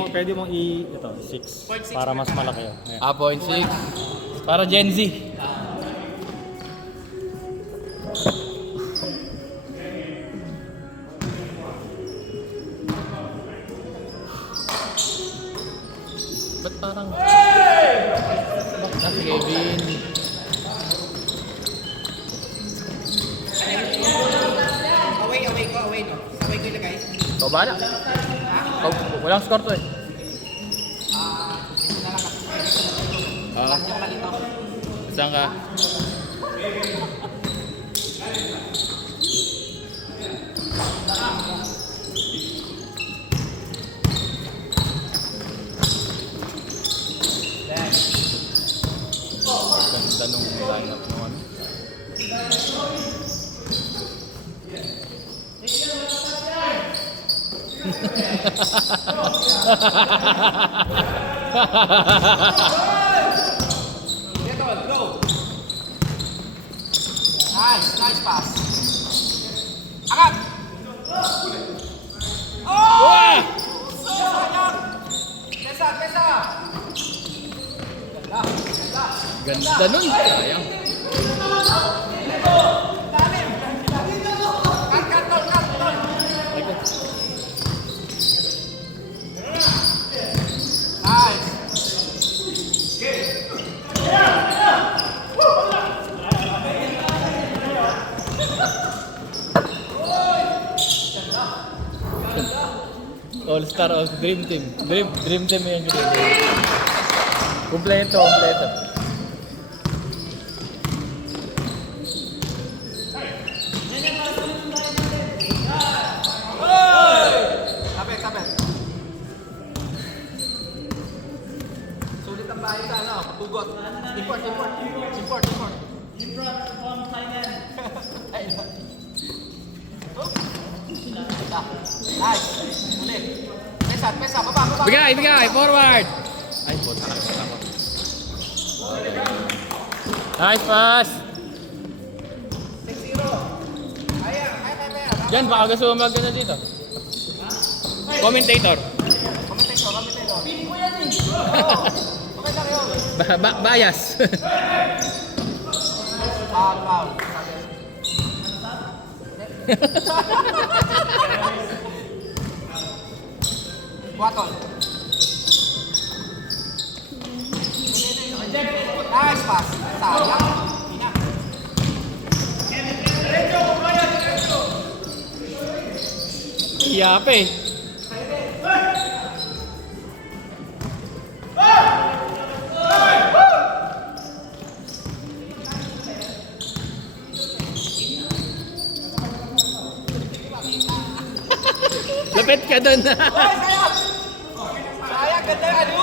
Pwede mong ito, 6 para mas malaki yun. Ayan. 0.6 para Gen Z. Ba't parang... Si Kevin. Away no. Sabay ko ilagay. Ikaw bahala. Walang score to eh. Yung malito. Saan ka? Ganda nung lineup nung ano. Go. Nice pass. Agad. Wow! Sayang. Pesa. Ganda nun. Sayang. Cut. Nice. All-star of Dream Team. Dream Team yan yun. Kompleto. Sabit. Sulit ang bahay sa ano, patugot. Import. Import from Thailand. Nice. Ulit. Pesa, baba. Bigay, forward. Ay, puta ka naman ako. Nice pass. 6-0. Kaya. Yan, baka gusto mo mag-ano dito. Commentator. Pili ko yan eh. Okay lang yun. Bias. Foul. Buaton. Nice pass. Sayang. Ina. Iyape. Lapit ka doon. Sayang, ganda yung ano.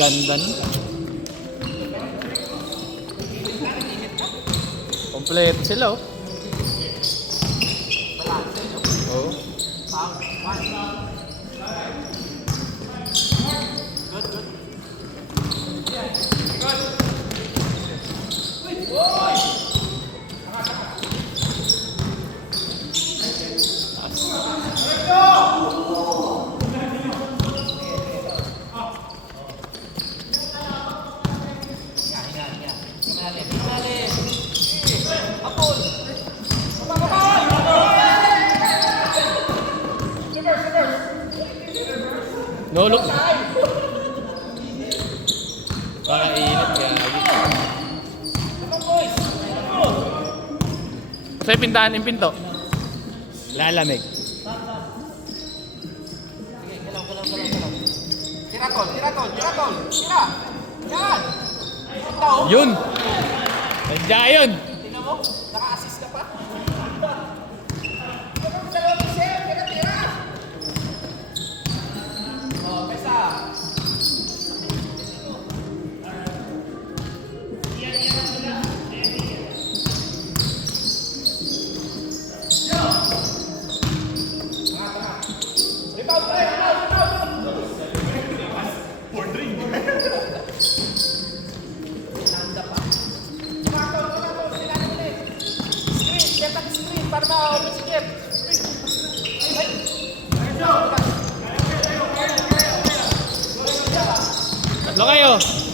Ganda nun. Kompleto sila oh. Oh. No look. Baka init kaya. Sa'yo pintahan yung pinto. Lalamig. Tira. Yan. Yun! Nandiyan yun! Tingnan mo, naka-assist ka pa. Pesa. Para na, umisikip. Lo kayo. Sige,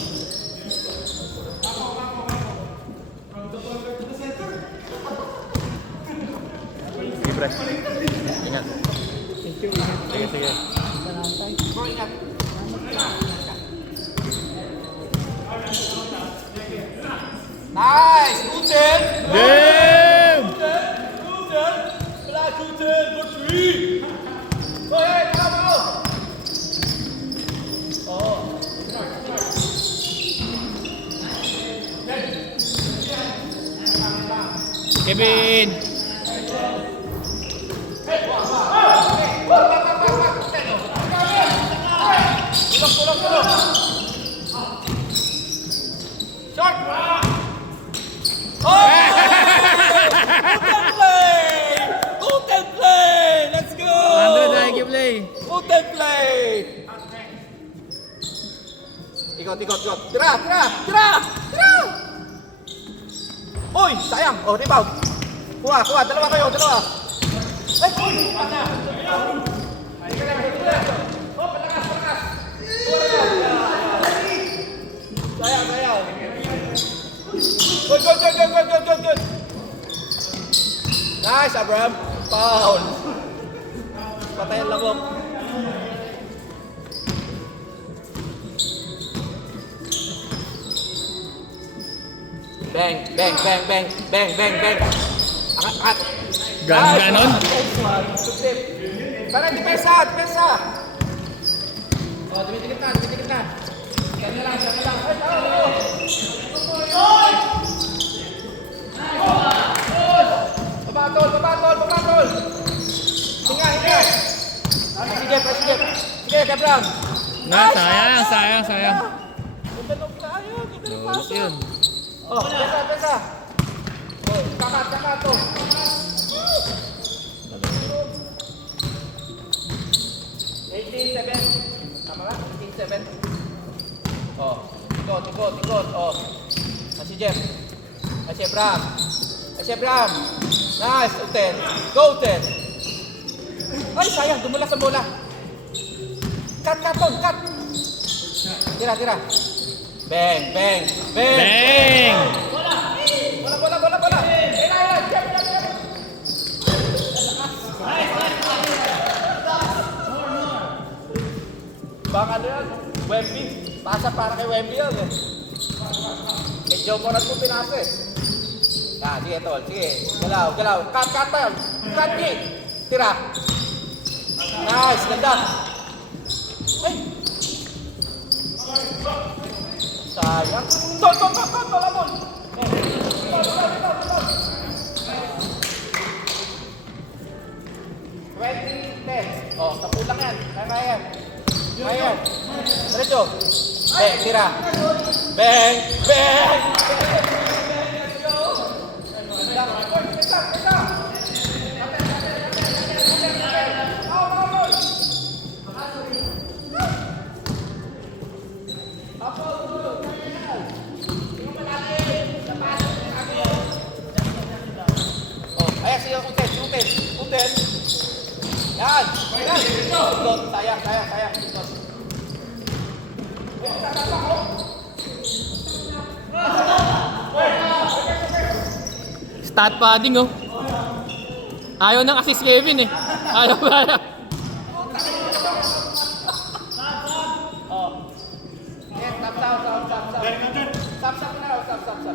pre. Ingat. Sige, sige. Bro, ingat. Nice! Guten! Game! Guten! Wala, Guten! For 3! Go ahead! Come on! Kevin! Tulong! Short! Oh! Guten play! Let's go! 100 IQ play. Guten play! Ikot! Tira! Uy! Sayang! Oh, rebound! Kuha! Dalawa kayo! Ay! Oh, palakas! Sayang! Good! Nice, Abraham! Foul! Patay ang labok. Bang! Angat! Ganon. Para depensa! Oh, dumidikit na. Diyan lang. Ay, Pabatol! Hinga! Sige, Gabriel! Na, sayang. Tumalog tayo, hindi na Lulok yun. Oh, pesa! Oh, kakat to! 18-7. Tama ba? 18-7. Oh, ikot. Oh. Si Jeff. Si Abraham. Nice. Uten. Go, Uten. Ay, sayang. Dumula sa bola. Cut. Tira. Bang. Bola. Ayan. Jeff. Bang ano yan? Wemby. Pasa para kay Wemby yan eh. Kay Joe Moran ko pinasa eh. Sige tol. Sige. Galaw. Cut tayo. Cut kick. Tira. Nice. Ganda. Ay. Sayang. Tol. Amon. Tol. 20-10. Oh, 10 lang yan. Kaya. Ayan. Diretso. Bang, tira. Bang. Let's go. Pesa. Oh, ayan siya Uten. Yan. Sayang. Stat padding oh. Ayaw ng assist Kevin eh. Ayaw. Yes, stop na raw, stop.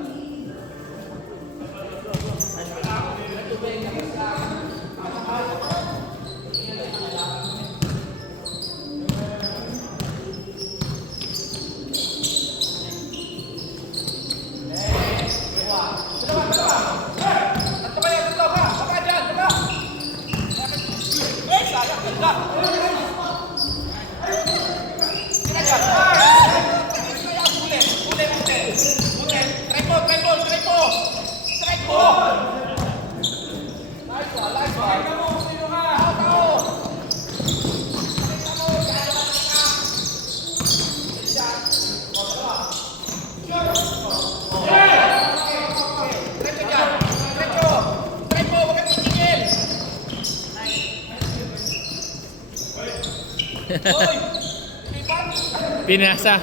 Pinasa.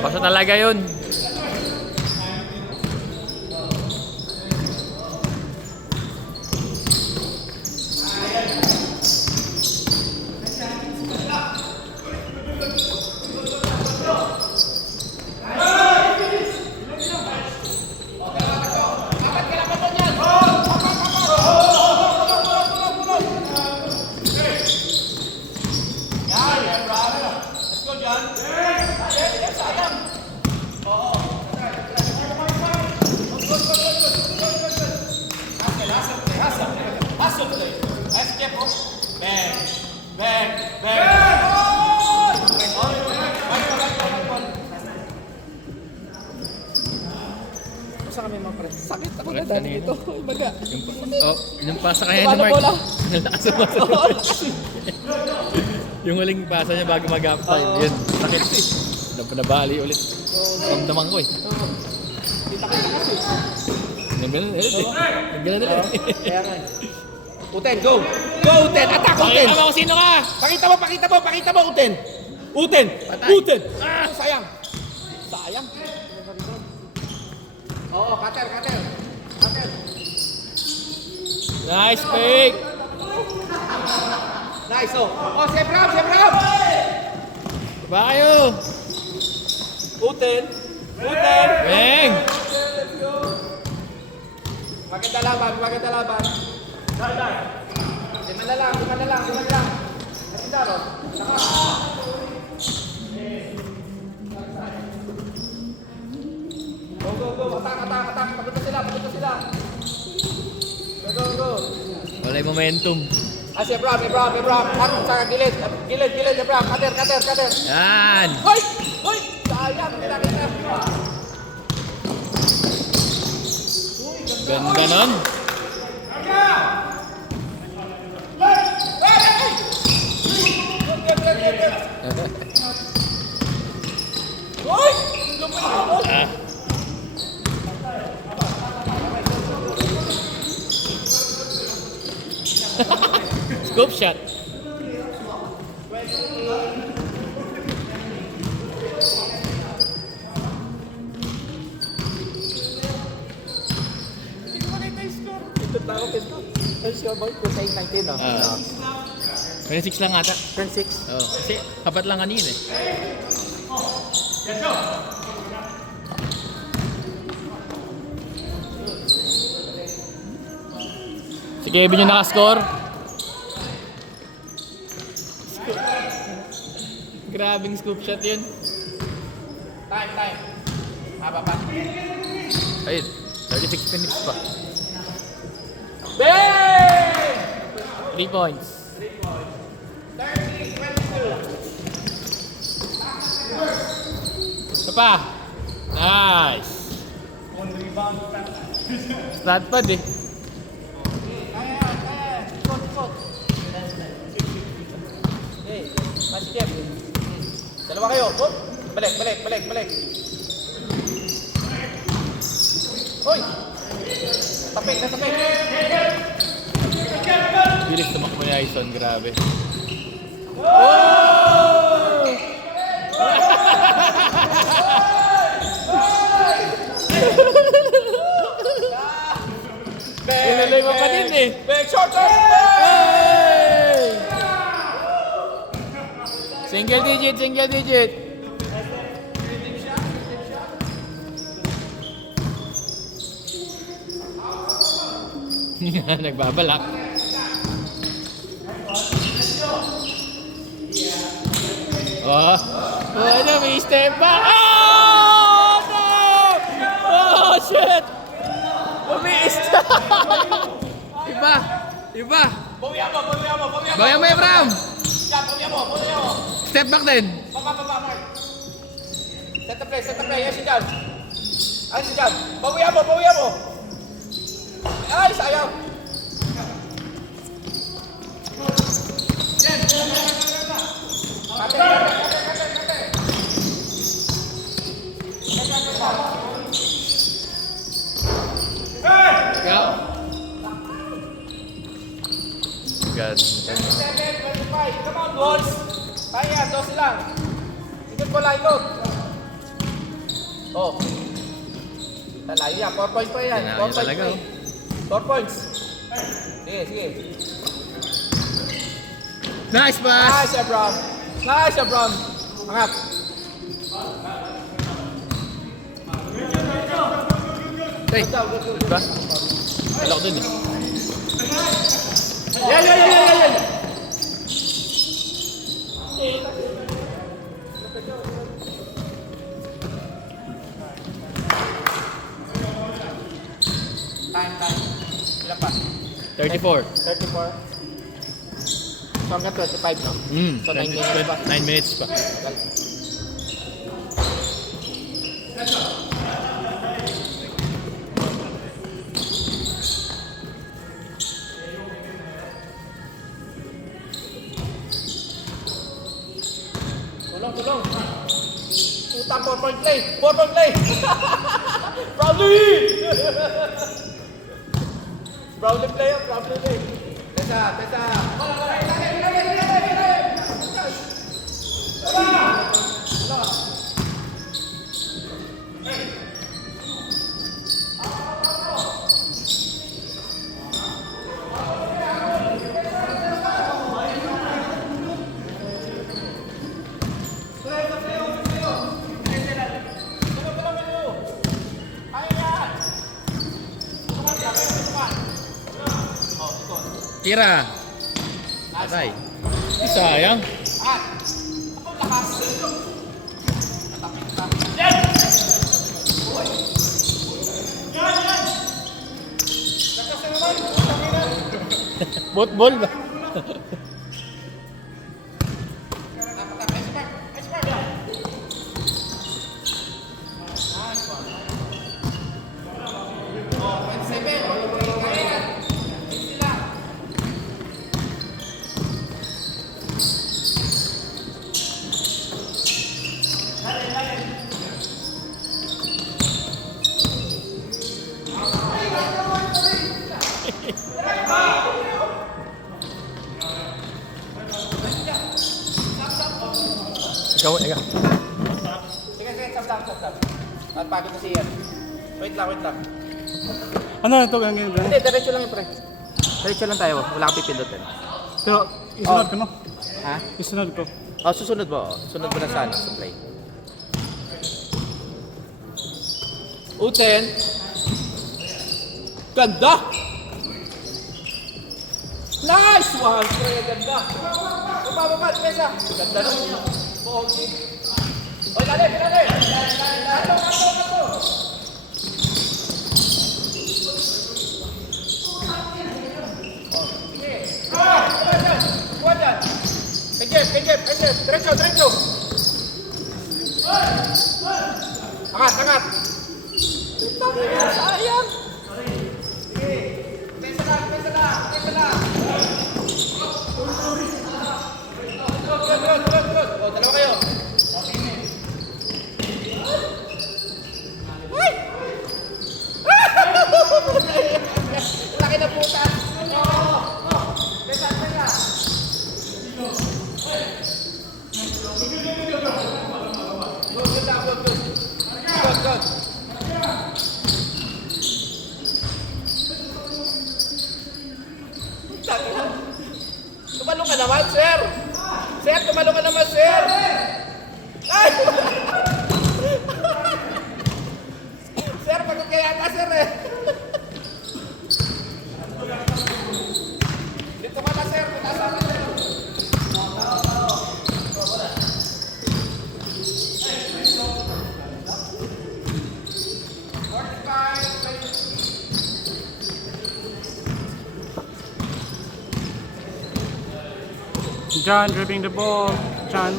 Basta talaga yun. Basta kami mga pre. Sakit ako na dahil dito. Baga. Yung pasa kaya ni Paano Mark. bola? Nalakas mo sa yung huling pasa niya bago mag-half time. Yun, sakit. Nabali ulit. Ramdaman ko eh. Kita-kita kasi. Nagganan ulit eh. Nagganan ulit. Kaya nga. Uten, go! Go, Uten! Attack, Uten! Pakita mo kung sino ka! Pakita mo, Uten! Uten! Patay. Uten! Sayang! Sayang! Oo, cutter! Nice pick! Nice, oh! Oh, save Ram! Baba kayo! Uten! Bang! Maganda laban. Lima na lang. Kasi daro. Go. Attack. Papunta sila. Go. Wala yung momentum. Si Abraham. At sa gilid, Abraham. Cutter. Yan! Hoy! Sayang, kita. Ganda nun. Hoy! Lumabas! Ah. Scoop shot. Ang sure boy, 19, no? 26 lang ata. Turn 6. Oh, kasi kapat lang kanina eh. Si Kevin yung nakascore. Grabing scoop shot yun. Time. Haba pa. Ayun, 36 minutes pa. Bang! 3 points. 30, 22. Ito pa. Nice. Stat pad eh. Kaya. Ikot. Hey, Mas Jeff. Dalawa kayo. Oh, balik. Hoy! Tapik. Bilis tumakbo ni Aison, grabe. Inalay mo pa din eh. Bang! Short! Hey! Single digit. Nagbabalak. Oh, ano, may step back. Oh, no! Oh, shit! Umi-step! Iba! Bawian mo! Bayan mo, Abraham! Yan, bawian mo! Step back din. Baba, Mark. Set the play. Yan si Jan. Bawian mo! Ay, sayang! Kate. Go. Ganda. 7:25. Come on, Wolves. Kaya, 12 lang. Ikot ko lang. Oh. Talayo yan. 4 points pa yan. 4 Talayo points talaga, pa. 4 points. Sige, sige. Nice pass! Nice, Ebron. Nice, Ebron. Angat. Hey, Good job, good, good, diba? Wala ko dun eh. Yan. Time. Ilan pa? 34. 34. So hanggang 25, no? So 9 minutes pa. 9 minutes pa. Tulong. Utang 4-point play. 4-point play. Probably play. Tesa. Tira! Patay. Sayang. Botball ba? Ikaw. Sige, stop. At pagod na siya. Wait lang. Ano na ito? Ganyan. Hindi, diretso lang yung pre. Diretso lang tayo. Wala kang pipindutin. Pero, isunod ko no? Ha? Isunod ko. Oh, susunod mo. Sunod mo na sana sa play. Uten. Ganda! Nice one! Pre, ganda! Baba, Pesa! Ganda naman. Pogi. Oy, dali! Kato! Kuha dyan! Kejep! Diretso! Angat! Sayang! Pesa lang! Good! O, dalawa kayo! Ay! Laki na puta! Pesa! Good. Tumalong ka naman, sir! Tumalong ka naman, sir! Ay! Sir, pagod kaya ka, sir eh! Dito ka na, sir! Pinasa ka, sir! John dribbling the ball. John.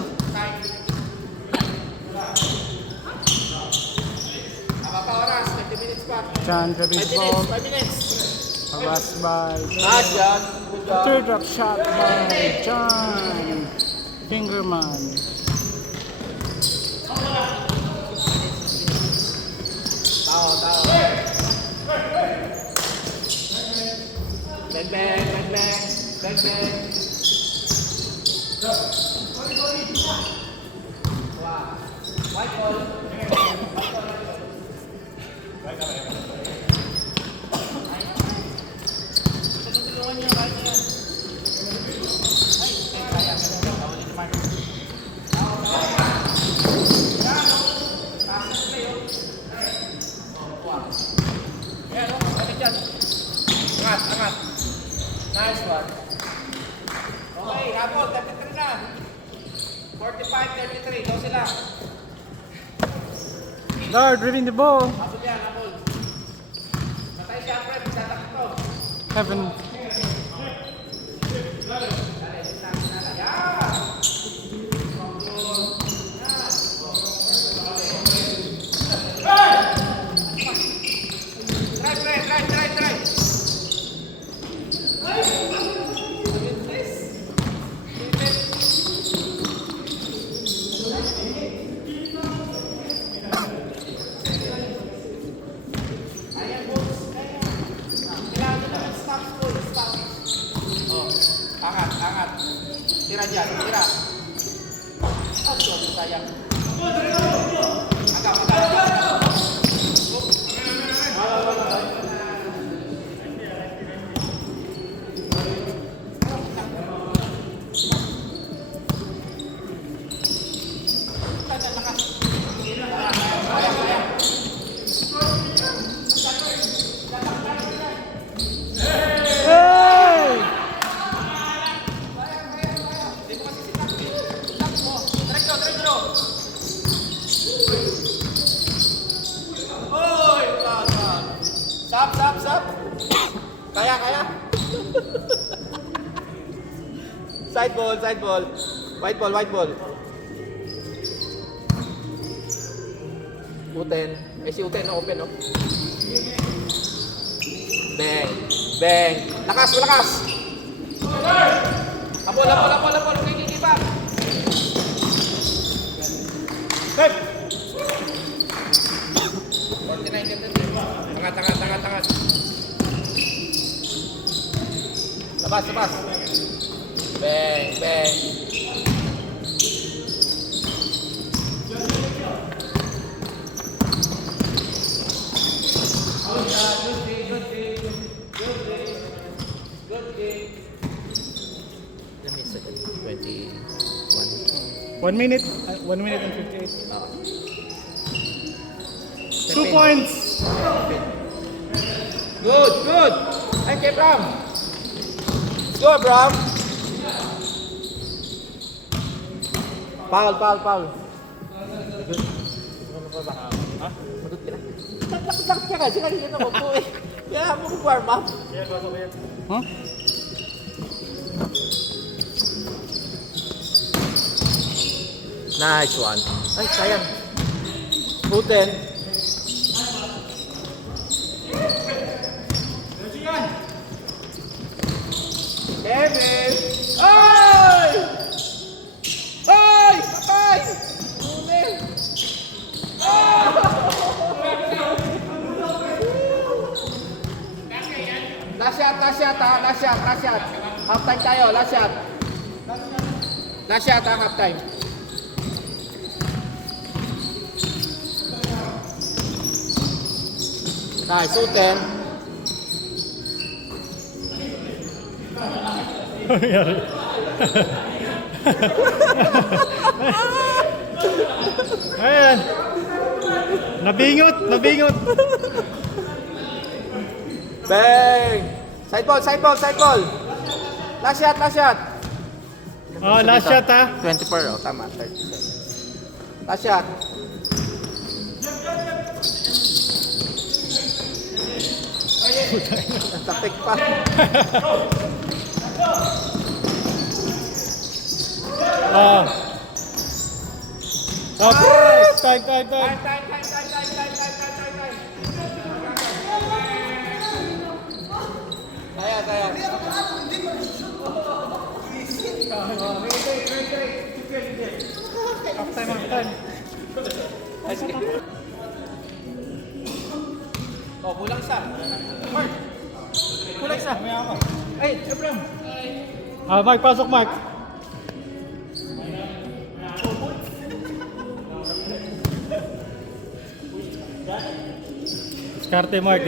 Apa oras? 20 minutes pa. John dribbling the ball. 5 minutes. Pass by. John. Good job. Third drop shot by John. Fingerman. Tao. Bang. White ball. dyan. Angat, angat. Nice one. Okay, habol, 33 na. 45-33, 12 lang. Guard, dribbling the ball. Habol yan, habol. Matay siya, Fred. Tatak ito. Heaven. Try. Ayan, boss. Ayan. Kailangan na ng stop goal. Stop. Oh, angat. Tira dyan, tira. Oh, sorry, sayang. Agak. Hey! Diretso. Oy, Sap. Kaya. Side ball. White ball. Uten. Si Uten na open, no? Bang. Lakas. Habol. Kikipa. Step! 49. Angat. Labas. Bang. Good game. Let me second. 21. 1 minute. 1 minute and 58. 2 points. Good. Okay, Bram. Let's go, Bram. Foul. Ha? Madut ka na. Takot ka kasi kanina mo po eh. Kaya mo warm up. Huh? Nice one. Ay, sayang. Uten. Kevin! Ay! Patay! Uli! Last shot. Half time tayo, last shot. Half time. Nice, Uten. Nangyari. Ayan. Nabingot. Bang! Side ball. Last shot. Oh, last shot ha. 24, tama. 30 seconds. Last shot. Tapik pa. Oh. Time. Time. Saya. Half time. Oh, kulang isa. Mark. Kulang isa. Ay, Abraham. Mark, pasok Mark. Diskarte Mark.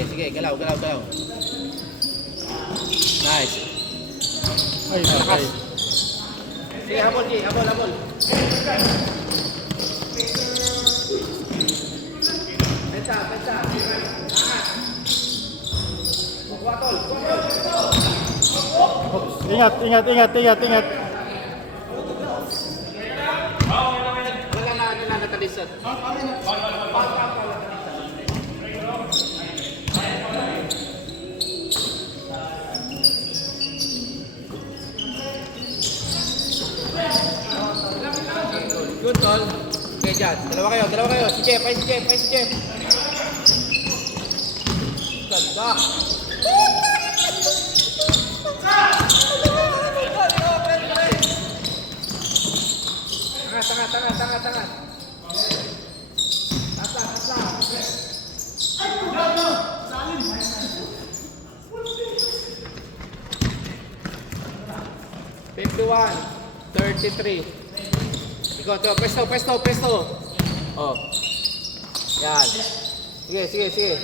Sige, galaw. Nice. Ay, Lakas. Sige, habol, G. Habol. Pensa. Angat. Kuha, tol. Ingat. Wala na natalisan. Good, tol. Okay, dyan. Dalawa kayo. Si Jeff. Ganda. Tangat. Tasa. 51-33. Ikaw, pesto. Oh. Yan. Sige.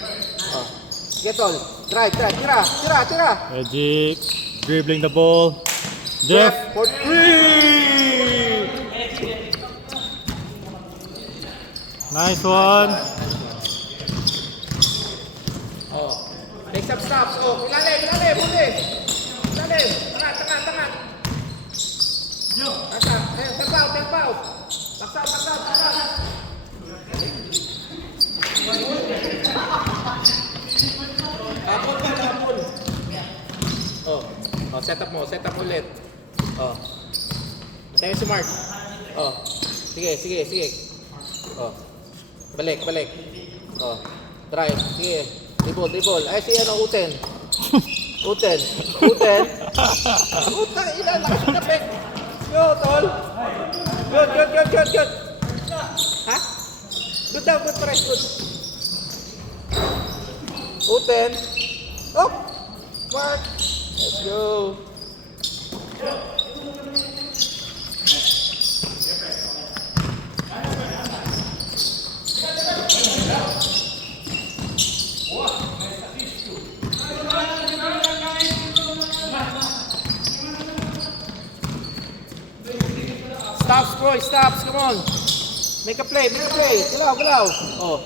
Oh. Sige, tol. Drive. Tira. Magic. Dribbling the ball. Jeff. For 3. Nice one. Oh. Make some stops. Oh, ilalim. Huli. Ilalim. Tangat. Step out. Baksaw. Kapul. Oh, set up mo ulit. Oh. Tayo si Mark. Oh. Sige. Oh. Balik. Oh. Drive. Sige. Dribble. Ay, si Uten. Uten. Ilan lakas na pek. Yo, tol. Good. Ha? Good daw, good press, good. Uten. Oh. Mark. Let's go. Stops, come on. Make a play. Galaw. Oh.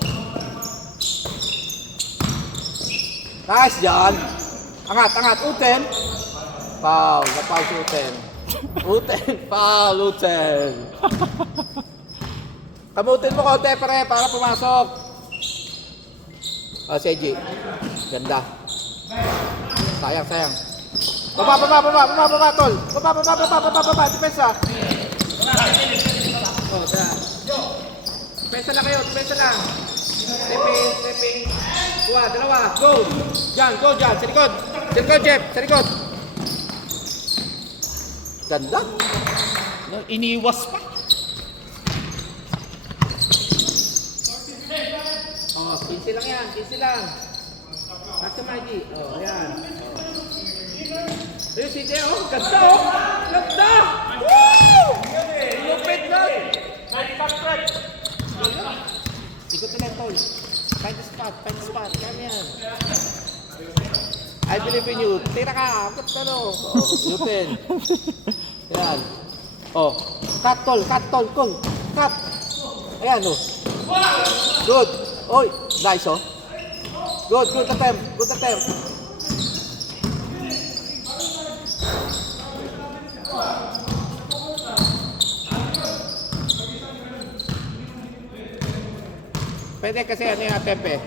Nice, John. Angat. Uten. Foul si Uten. Uten. Kamutin mo konti para pumasok. Oh, Seji. Ganda. Sayang. Baba, tol. Baba, depensa. Oh, depensa lang kayo. Stepping. Kuha, dalawa. Go, Jan. Sa likod, Jeff. Sa likod. Ganda. Iniwas pa. Oh, 15 lang yan. Nasa Maggie. Oh, ayan. Ayun, si Deo. Ganda. Woo! Lupit na. Ikot na lang, tol. Find the spot. Kaya yan. I believe in you. Tira ka. Cut. Lupin. Yan. Oh. Cut, tol. Cut. Ayan, oh. Good. Oy. Nice, oh. Good attempt. Pwede kasi ano yung attempt eh.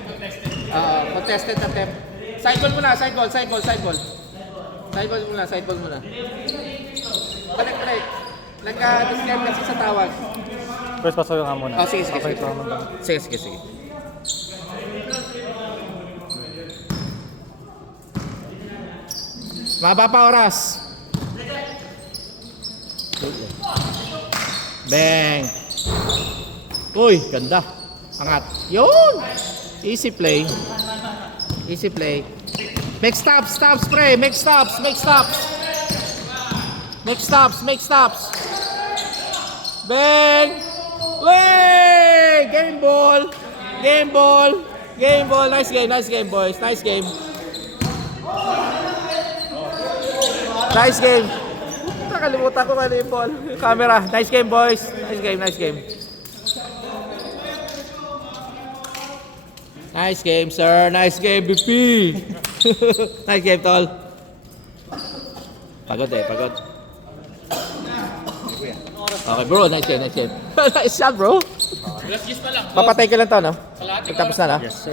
Contested attempt. Side ball muna. Side ball muna. Balik. Nagka-discard kasi sa tawag. First pass nga muna. Oh, sige. Okay, ito naman lang. Sige. Maba pa oras. Bang. Uy, ganda. Angat. Yun. Easy play. Make stops, pre. Make stops. Bang. Way! Game ball. Nice game, boys. Nice game. nakalimutan ko mali yung ball. Yung camera. Nice game, boys. Nice game, nice game. Nice game, sir. Nice game, BP. Nice game, tol. Pagod eh, pagod. Okay, bro. Nice game, nice game. Nice shot, bro. Last kiss pa lang. Papatay ka lang to, no? Kalahati Pagtapos na, no? Yes, sir.